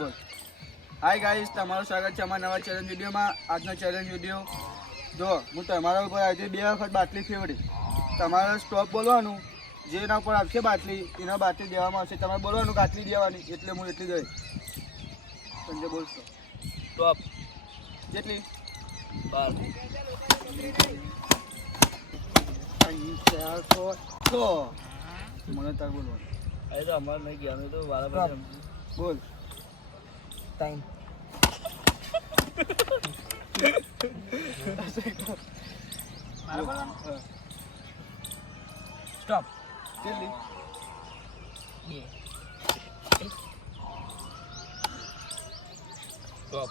બોલ. Hi guys, તમારું સ્વાગત છે અમારા નવા ચેલેન્જ વિડીયોમાં. આજનો ચેલેન્જ વિડીયો જો હું તમારા ઉપર આજે 2 વખત બાટલી ફેવડી. તમારે સ્ટોપ બોલવાનું, જેના ઉપર આવશે બાટલી એના બાટલી દેવામાં આવશે. તમારે બોલવાનું કે આટલી દેવાની, એટલે હું એટલી દઈ. સંજય બોલશો સ્ટોપ. કેટલી? 12. મને તાર બોલવાનું. અરે તો અમારે નહીં ગયા તો વાળા બોલ. ટાઈમ. સ્ટોપ. કેટલી? 2. સ્ટોપ.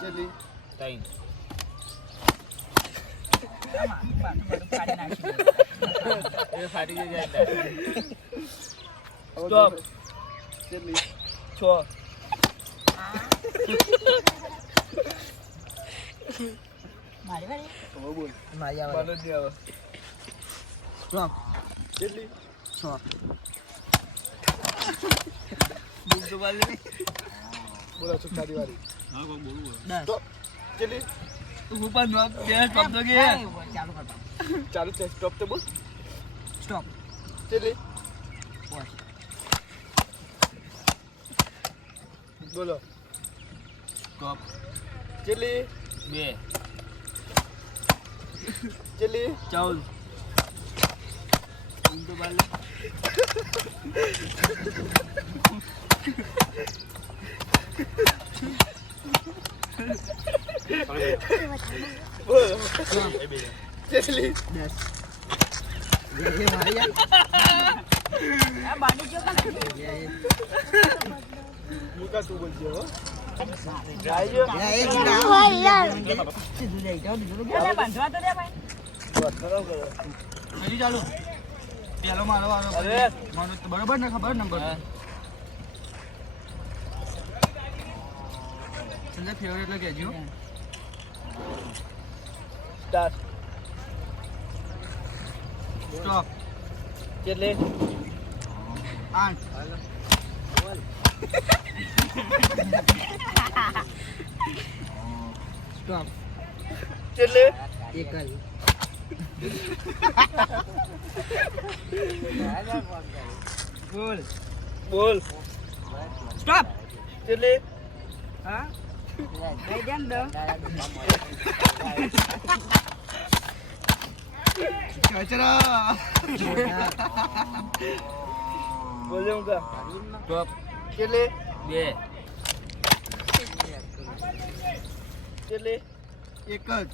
કેટલી? ટાઈમ. એ ફાટી જાય. સ્ટોપ. કેટલી? 6. મારી વાળી. હવે બોલ. મારી મને આવે. જ નહીં આવે. સ્ટોપ. કેટલી? 6. બુક તો બાલ નહીં. બોલો છુટ્ટાની વાળી. હા કોણ બોલું 10. સ્ટોપ. કેટલી? તું પણ નો બે સ્ટોપ તો કે ચાલુ કરતા. ચાલુ છે. સ્ટોપ તો બોલ. સ્ટોપ. કેટલી? 5. બોલો. સ્ટોપ. કેટલી? 2. કેટલી? 14. બુક તો બાલ બોલો. કેટલી? 10. જે મારી આ બાડી જો કા મુકા તું બોલજે હો. હજી ચાલુ. પેલો મારો વારો. અરે. મારો તો બરોબર ને ખબર નંબર. સંજય ફેવરેટ એટલે કહેજો. સ્ટાર્ટ. સ્ટોપ. કેટલે? 8. સ્ટોપ. કેટલે? 1. બોલ. બોલ. સ્ટોપ. કેટલે? હા કઈ દેન દો. કચરા. બોલે હું કા સ્ટોપ. કેટલી? 2. કેટલે? 1 જ.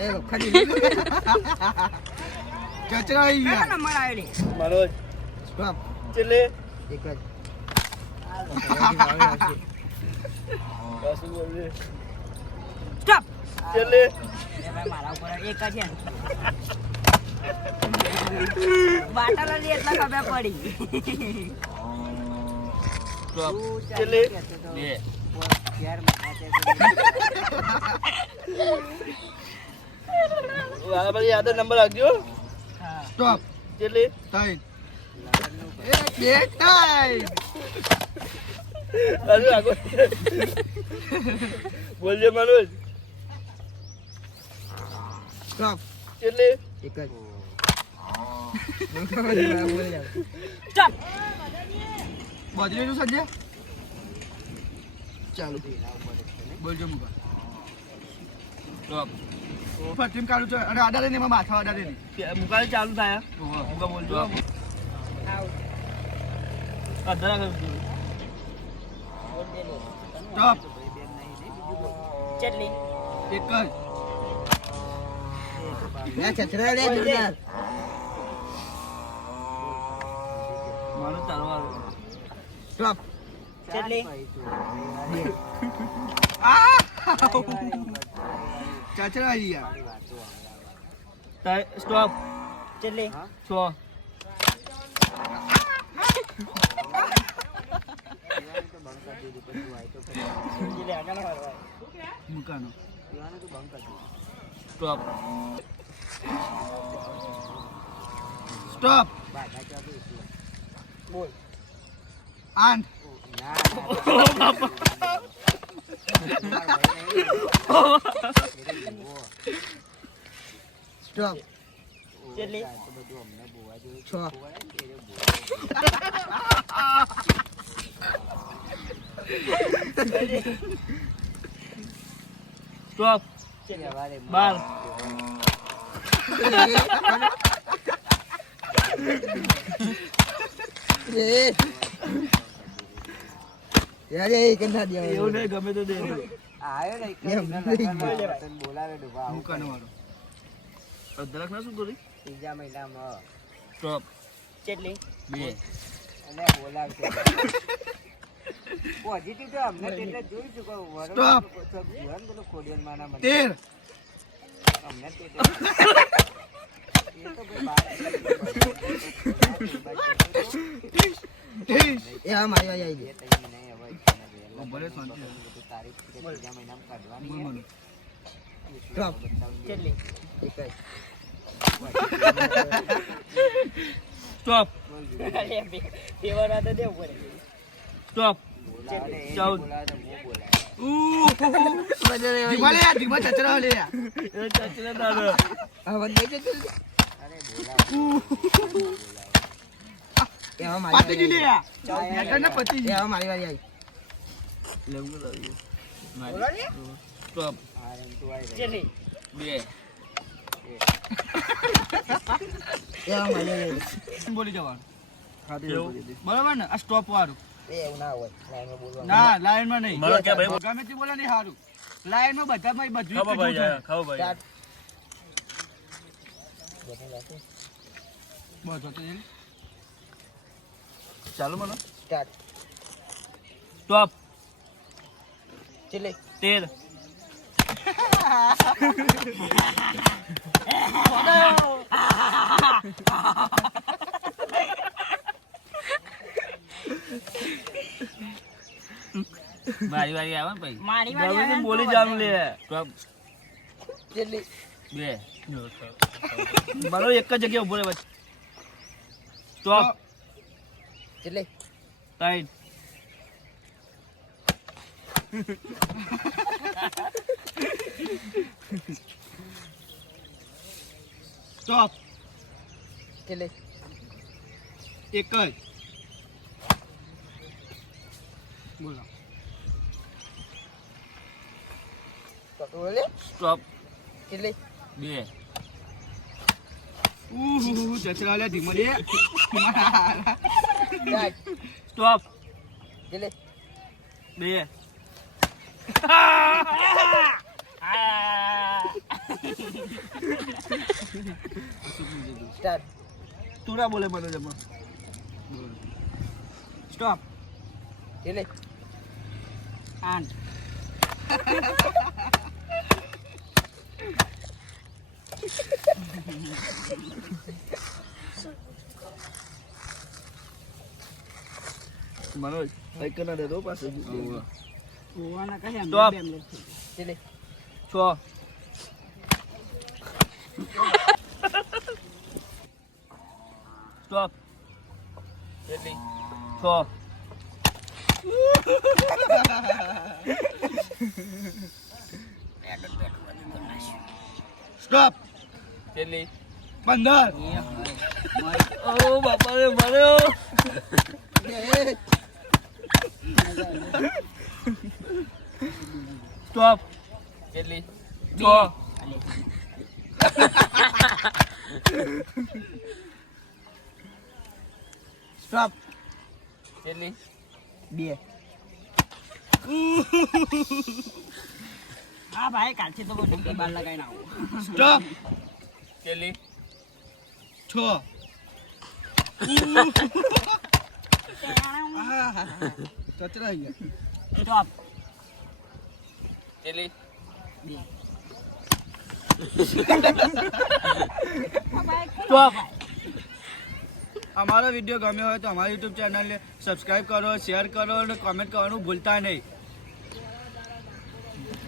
એ ખડી કચરા આવી ગયા. નંબર આવેલી. મારો સ્ટોપ. કેટલે? 1 જ. પાછું બોલજે. સ્ટોપ. કેટલે? મારા ઉપર 1 જ છે. બાટલા લે એટલે ખબર પડી. સ્ટોપ. કેટલે? 2. વાળા ભાઈ યાદ નંબર રાખજો. સ્ટોપ. કેટલે? 3. બે ટાઈમ. અરે આગળ બોલજે મનોજ. સ્ટોપ. કેટલે? 1 જ. સ્ટોપ. બદલી નું સંજય. ચાલુ. બોલજો મુકા. સ્ટોપ. ફટીમ કાઢું છે અને આડા લઈને એમાં માથા આડા લઈને. મુકાલ ચાલુ થાય. મુકા બોલજો. સ્ટોપ. ચટલી. 1 જ. છત્રા લે જોરદાર. મારું ચાલવાનું. સ્ટોપ. ચટલી. કચરા આવી ગયા. સ્ટોપ. ચટલી. 6. મુકાનો. સ્ટોપ. સ્ટોપ. બોલ. 8. સ્ટોપ કેટલી 6 સ્ટોપ 12 યાર એ કંઠા દે એવું નહીં ગમે તો દે મુકાનો વાળો અદરક ના શું કરી ત્રીજા મહિનામાં સ્ટોપ કેટલી 2 પોઝિટિવ તો અમને એટલે જોઈ ચૂકો સ્ટોપ 13 અમને તે એ આ મારી વાળી આવી ભલે શાંતિ સ્ટોપ કેટલી 21 સ્ટોપ દેવાના તો દેવું પડે સ્ટોપ 14 ધીમા લે યાર, ધીમા ચચરા લે યાર. એ ચાચરા દાદા આ બંધ થઈ જશે એ આ મારી પતી ગઈ લે યાર. નેટર ને પતી એ ગઈ. આ મારી વાળી આવી લેવું લાવ્યું બોલો ને સ્ટોપ કેટલી 2 એ આ મારી આવી બોલી જવાનું કેવું? બરાબર ને? આ સ્ટોપ વાળું એ એવું ના હોય લાઈનમાં બોલવાનું ના લાઈન માં નહીં. મારો ક્યાં ભાઈ? ગમે તે બોલો નહીં સારું. લાઈન માં બધામાં બધું ખાઓ એક જ ભાઈ થાય. ખાઓ ભાઈ સ્ટાર્ટ બને રાખો બસ હતો એ. ચાલો મને સ્ટાર્ટ સ્ટોપ કેટલી 13 મારી વારી આવે ને ભાઈ મારી ગમે તેમ બોલી જવાનું લે સ્ટોપ કેટલી 2 મારો એક જ જગ્યા ઉભો રહે વચ્ચે સ્ટોપ કેટલી 3 સ્ટોપ કેટલી એક જ બોલો. બોલે સ્ટોપ કેટલી 2 ચચરા લે ધીમા લે. સ્ટાર્ટ સ્ટોપ કેટલી 2 સ્ટાર્ટ તું ના બોલે મને જમા સ્ટોપ કેટલી 8 મનોજ કઈ કના દે દો પાસે ઓવાના કહે સ્ટોપ કેટલી 6 સ્ટોપ કેટલી 6 સ્ટોપ કેટલી 15 ઓ બાપા રે માર્યો સ્ટોપ કેટલી 6 સ્ટોપ કેટલી 2 હા ભાઈ કાલથી તો નંબર બાર લગાવીને આવો સ્ટોપ કેટલી 6 ચચરા ગયા. સ્ટોપ કેટલી સ્ટોપ અમારો વિડીયો ગમ્યો હોય તો અમારી યુટ્યુબ ચેનલને સબસ્ક્રાઇબ કરો, શેર કરો અને કોમેન્ટ કરવાનું ભૂલતા નહીં.